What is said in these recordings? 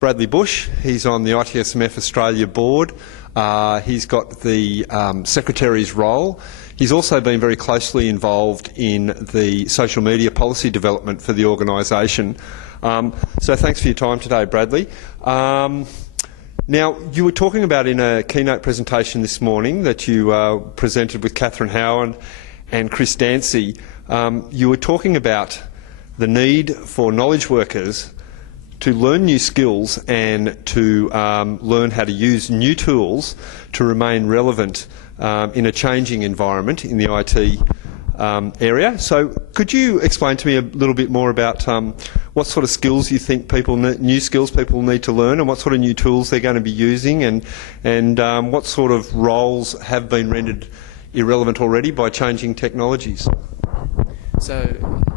Bradley Busch. He's on the ITSMF Australia board. He's got the Secretary's role. He's also been very closely involved in the social media policy development for the organisation. So thanks for your time today, Bradley. Now, you were talking about in a keynote presentation this morning that you presented with Catherine Howard and Chris Dancy. You were talking about the need for knowledge workers to learn new skills and to learn how to use new tools to remain relevant in a changing environment in the IT area. So could you explain to me a little bit more about what sort of skills you think new skills people need to learn, and what sort of new tools they're going to be using, and what sort of roles have been rendered irrelevant already by changing technologies? So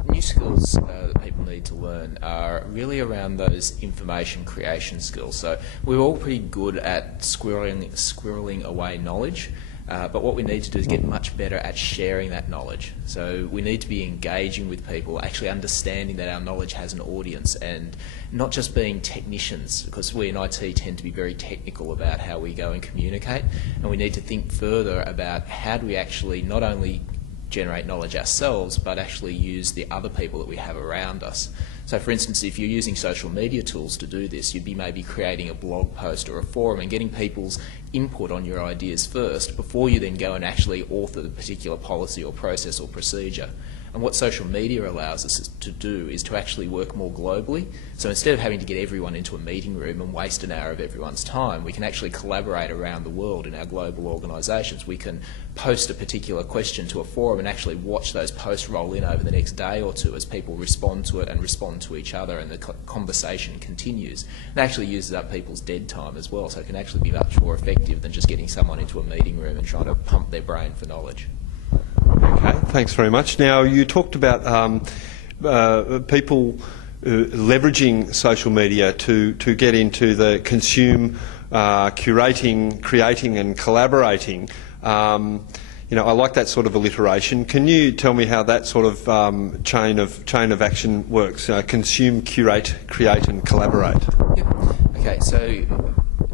new skills that people need to learn are really around those information creation skills. So we're all pretty good at squirreling away knowledge, but what we need to do is get much better at sharing that knowledge. So we need to be engaging with people, actually understanding that our knowledge has an audience, and not just being technicians, because we in IT tend to be very technical about how we go and communicate, and we need to think further about how do we actually not only generate knowledge ourselves, but actually use the other people that we have around us. So for instance, if you're using social media tools to do this, you'd be maybe creating a blog post or a forum and getting people's input on your ideas first before you then go and actually author the particular policy or process or procedure. And what social media allows us to do is to actually work more globally. So instead of having to get everyone into a meeting room and waste an hour of everyone's time, we can actually collaborate around the world in our global organisations. We can post a particular question to a forum and actually watch those posts roll in over the next day or two as people respond to it and respond to each other, and the conversation continues. It actually uses up people's dead time as well, so it can actually be much more effective than just getting someone into a meeting room and trying to pump their brain for knowledge. Okay, thanks very much. Now, you talked about people leveraging social media to get into the consume, curating, creating and collaborating. You know, I like that sort of alliteration. Can you tell me how that sort of chain of action works? Consume, curate, create and collaborate. Yep. Okay, so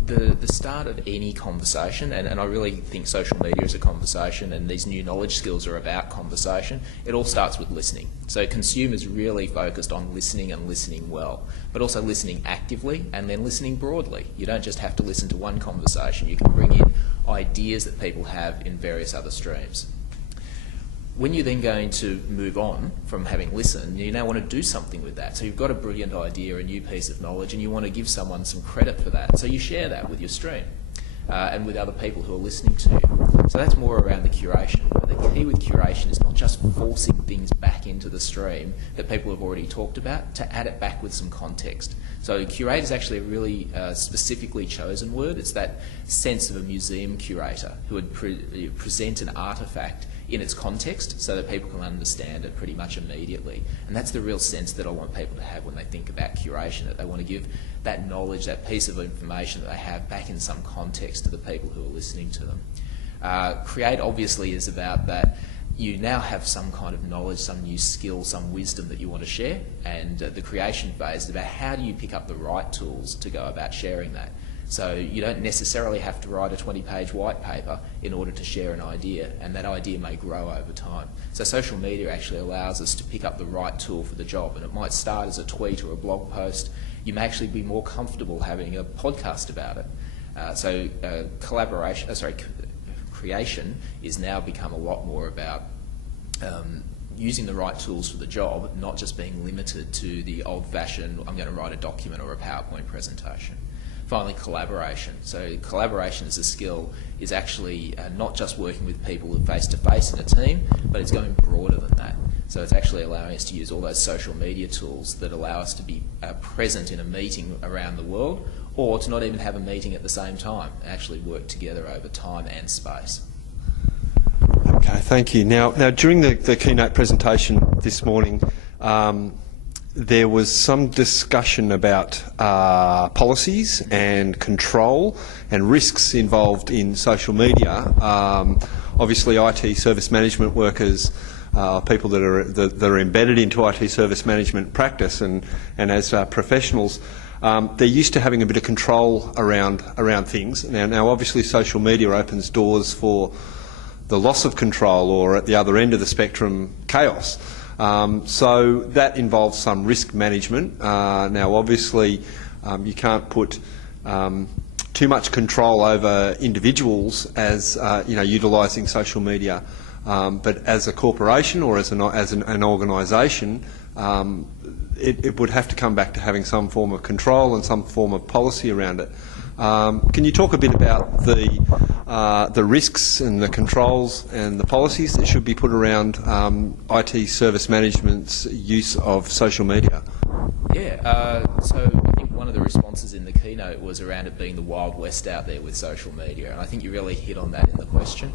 the start of any conversation, and I really think social media is a conversation, and these new knowledge skills are about conversation. It all starts with listening. So consumers really focused on listening and listening well, but also listening actively and then listening broadly. You don't just have to listen to one conversation. You can bring in ideas that people have in various other streams. When you're then going to move on from having listened, you now want to do something with that. So you've got a brilliant idea, a new piece of knowledge, and you want to give someone some credit for that. So you share that with your stream and with other people who are listening to you. So that's more around the curation. But the key with curation is not just forcing things back into the stream that people have already talked about, to add it back with some context. So curate is actually a really specifically chosen word. It's that sense of a museum curator who would present an artefact in its context so that people can understand it pretty much immediately. And that's the real sense that I want people to have when they think about curation, that they want to give that knowledge, that piece of information that they have back in some context to the people who are listening to them. Create obviously is about that you now have some kind of knowledge, some new skill, some wisdom that you want to share, and the creation phase is about how do you pick up the right tools to go about sharing that. So you don't necessarily have to write a 20-page white paper in order to share an idea, and that idea may grow over time. So social media actually allows us to pick up the right tool for the job, and it might start as a tweet or a blog post. You may actually be more comfortable having a podcast about it. Creation is now become a lot more about using the right tools for the job, not just being limited to the old-fashioned, I'm going to write a document or a PowerPoint presentation. Finally, collaboration. So collaboration as a skill is actually not just working with people face-to-face in a team, but it's going broader than that. So it's actually allowing us to use all those social media tools that allow us to be present in a meeting around the world, or to not even have a meeting at the same time, actually work together over time and space. Okay, thank you. Now during the keynote presentation this morning, there was some discussion about policies and control and risks involved in social media. Obviously, IT service management workers, people that are embedded into IT service management practice, and as professionals they're used to having a bit of control around things. Now, obviously, social media opens doors for the loss of control, or at the other end of the spectrum, chaos. So that involves some risk management. Now, obviously, you can't put too much control over individuals as utilising social media, but as a corporation or as an organisation, it would have to come back to having some form of control and some form of policy around it. Can you talk a bit about the risks and the controls and the policies that should be put around IT service management's use of social media? Yeah, so I think one of the responses in the keynote was around it being the Wild West out there with social media, and I think you really hit on that in the question.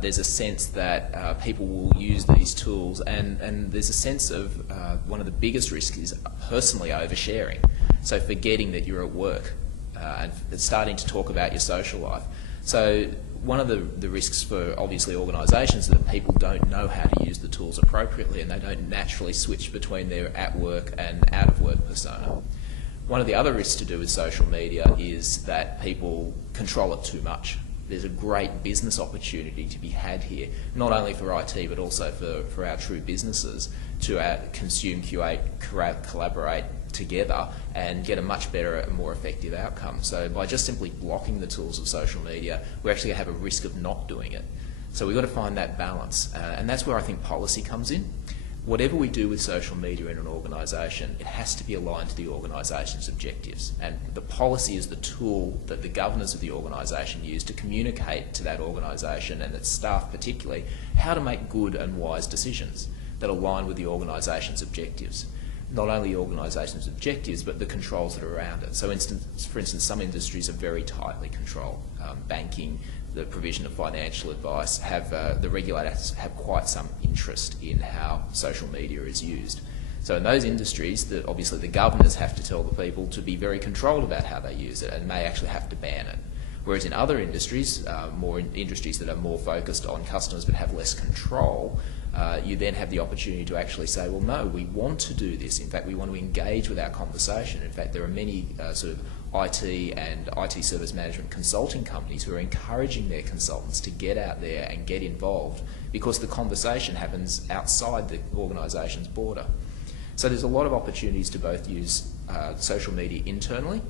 There's a sense that people will use these tools, and there's a sense of one of the biggest risks is personally oversharing. So forgetting that you're at work and starting to talk about your social life. So one of the risks for obviously organisations is that people don't know how to use the tools appropriately, and they don't naturally switch between their at work and out of work persona. One of the other risks to do with social media is that people control it too much. There's a great business opportunity to be had here, not only for IT but also for our true businesses to consume, curate, collaborate together and get a much better and more effective outcome. So by just simply blocking the tools of social media, we actually have a risk of not doing it. So we've got to find that balance, and that's where I think policy comes in. Whatever we do with social media in an organisation, it has to be aligned to the organisation's objectives, and the policy is the tool that the governors of the organisation use to communicate to that organisation and its staff particularly how to make good and wise decisions that align with the organisation's objectives. Not only the organisation's objectives, but the controls that are around it. So for instance, some industries are very tightly controlled. Banking, the provision of financial advice, the regulators have quite some interest in how social media is used. So in those industries, obviously the governors have to tell the people to be very controlled about how they use it and may actually have to ban it. Whereas in other industries, industries that are more focused on customers but have less control, you then have the opportunity to actually say, well, no, we want to do this. In fact, we want to engage with our conversation. In fact, there are many sort of IT and IT service management consulting companies who are encouraging their consultants to get out there and get involved because the conversation happens outside the organisation's border. So there's a lot of opportunities to both use social media internally,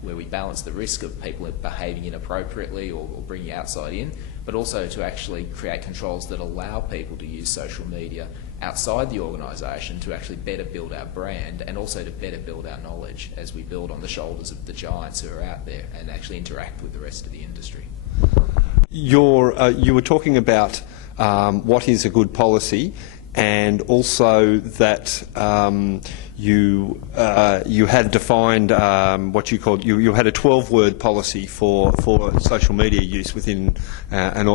where we balance the risk of people behaving inappropriately or bringing outside in, but also to actually create controls that allow people to use social media outside the organisation to actually better build our brand and also to better build our knowledge as we build on the shoulders of the giants who are out there and actually interact with the rest of the industry. You were talking about what is a good policy, and also that you had defined what you called you had a 12-word policy for social media use within an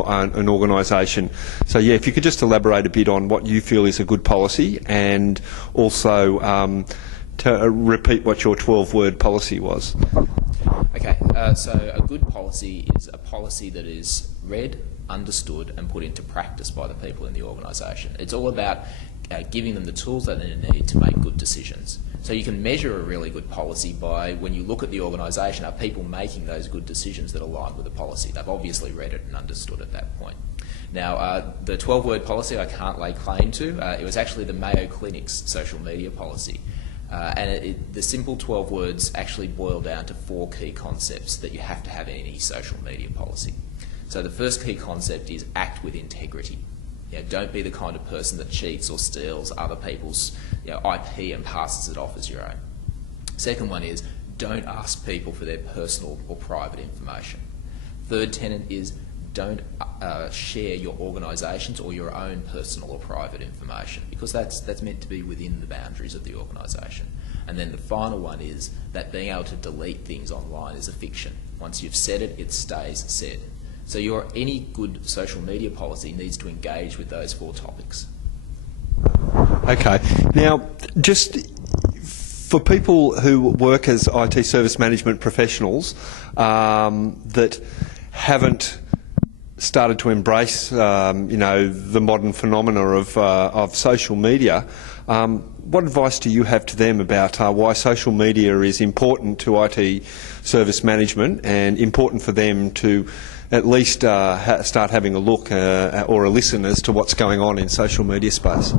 organisation. So yeah, if you could just elaborate a bit on what you feel is a good policy, and also to repeat what your 12-word policy was. Okay, so a good policy is a policy that is read, understood and put into practice by the people in the organisation. It's all about giving them the tools that they need to make good decisions. So you can measure a really good policy by, when you look at the organisation, are people making those good decisions that align with the policy? They've obviously read it and understood at that point. Now, the 12-word policy I can't lay claim to. It was actually the Mayo Clinic's social media policy. And the simple 12 words actually boil down to 4 key concepts that you have to have in any social media policy. So the first key concept is act with integrity. Don't be the kind of person that cheats or steals other people's IP and passes it off as your own. Second one is don't ask people for their personal or private information. Third tenet is don't share your organisation's or your own personal or private information, because that's meant to be within the boundaries of the organisation. And then the final one is that being able to delete things online is a fiction. Once you've said it, it stays said. So any good social media policy needs to engage with those 4 topics. Okay. Now, just for people who work as IT service management professionals that haven't started to embrace, the modern phenomena of social media, what advice do you have to them about why social media is important to IT service management and important for them to at least start having a look or a listen as to what's going on in social media space?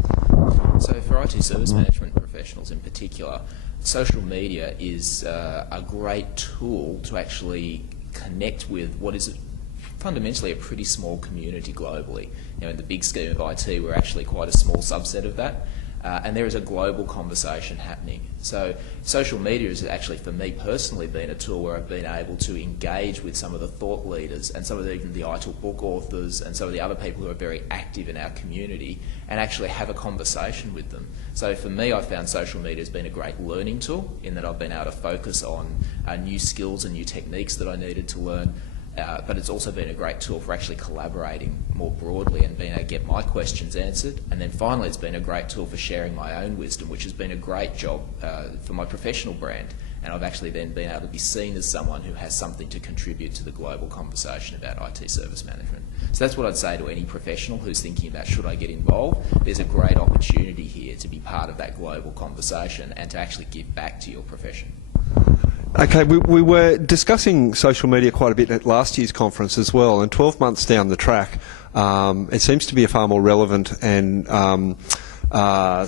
So for IT service management professionals in particular, social media is a great tool to actually connect with what is fundamentally a pretty small community globally. You know, in the big scheme of IT, we're actually quite a small subset of that. And there is a global conversation happening. So social media has actually, for me personally, been a tool where I've been able to engage with some of the thought leaders and some of even the iTalk book authors and some of the other people who are very active in our community and actually have a conversation with them. So for me, I found social media has been a great learning tool in that I've been able to focus on new skills and new techniques that I needed to learn. But it's also been a great tool for actually collaborating more broadly and being able to get my questions answered. And then finally, it's been a great tool for sharing my own wisdom, which has been a great job for my professional brand. And I've actually then been able to be seen as someone who has something to contribute to the global conversation about IT service management. So that's what I'd say to any professional who's thinking about, should I get involved? There's a great opportunity here to be part of that global conversation and to actually give back to your profession. Okay, we were discussing social media quite a bit at last year's conference as well, and 12 months down the track, it seems to be a far more relevant and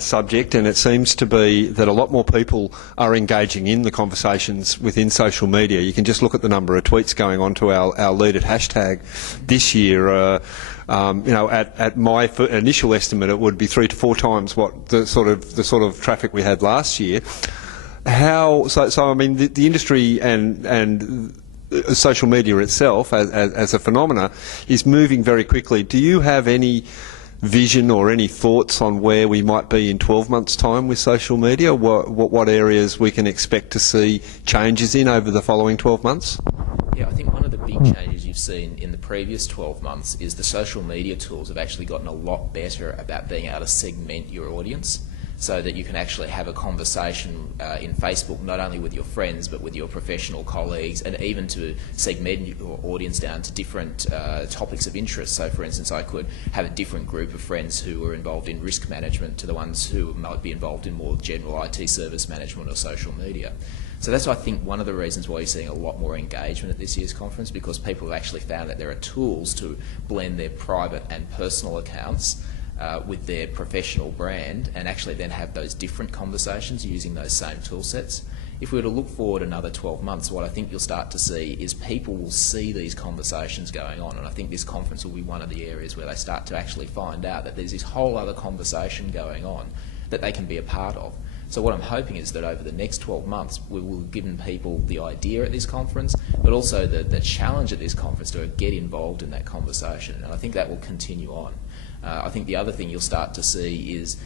subject, and it seems to be that a lot more people are engaging in the conversations within social media. You can just look at the number of tweets going on to our LEADit hashtag this year. You know, at my initial estimate, it would be 3 to 4 times what the sort of traffic we had last year. So I mean, the industry and social media itself as a phenomena is moving very quickly. Do you have any vision or any thoughts on where we might be in 12 months' time with social media? What areas we can expect to see changes in over the following 12 months? Yeah, I think one of the big changes you've seen in the previous 12 months is the social media tools have actually gotten a lot better about being able to segment your audience, so that you can actually have a conversation in Facebook not only with your friends but with your professional colleagues, and even to segment your audience down to different topics of interest. So for instance, I could have a different group of friends who are involved in risk management to the ones who might be involved in more general IT service management or social media. So that's, I think, one of the reasons why you're seeing a lot more engagement at this year's conference, because people have actually found that there are tools to blend their private and personal accounts with their professional brand and actually then have those different conversations using those same tool sets. If we were to look forward another 12 months, what I think you'll start to see is people will see these conversations going on, and I think this conference will be one of the areas where they start to actually find out that there's this whole other conversation going on that they can be a part of. So what I'm hoping is that over the next 12 months we will have given people the idea at this conference, but also the challenge at this conference to get involved in that conversation, and I think that will continue on. I think the other thing you'll start to see is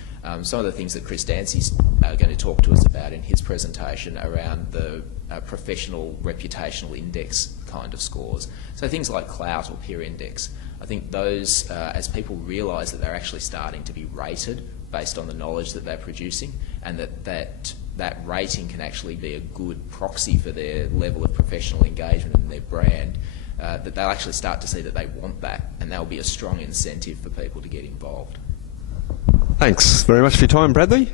some of the things that Chris Dancy's going to talk to us about in his presentation around the professional reputational index kind of scores. So things like Clout or Peer Index. I think those, as people realise that they're actually starting to be rated based on the knowledge that they're producing, and that rating can actually be a good proxy for their level of professional engagement and their brand, that they'll actually start to see that they want that, and there'll be a strong incentive for people to get involved. Thanks very much for your time, Bradley.